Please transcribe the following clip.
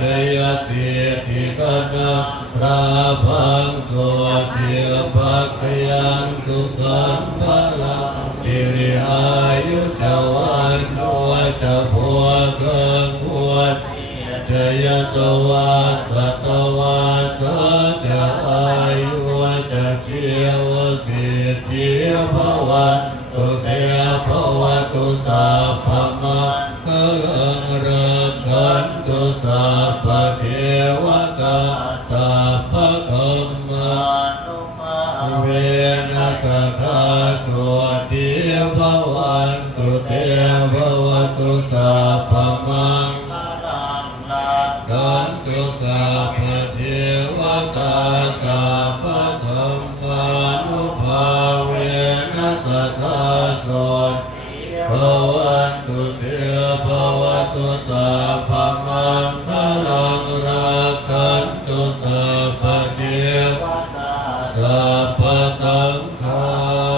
ชยสิทธิกนาราภังสวัสดิภักขยังสุขังพลังสิริอายุจวันโนจะพัวเกิงพวดชยสวัสตวาสจะอายุจะเชียวสิทธิภวันตุเตภวตุสัพพมังคลังรักขันตุสัพพเทวตาสัพพคัมมานุเวนัสคาสวัสดิภวันตุเตภวตุสัพพมังคลังรักขันตุสัพพเทวตาสัพพคัมมานุภาเวนัสคาสวัสดิภวันตุเตภวตุสัพพมังคลังรักขันตุสัพพเทวตาสัพพสังฆา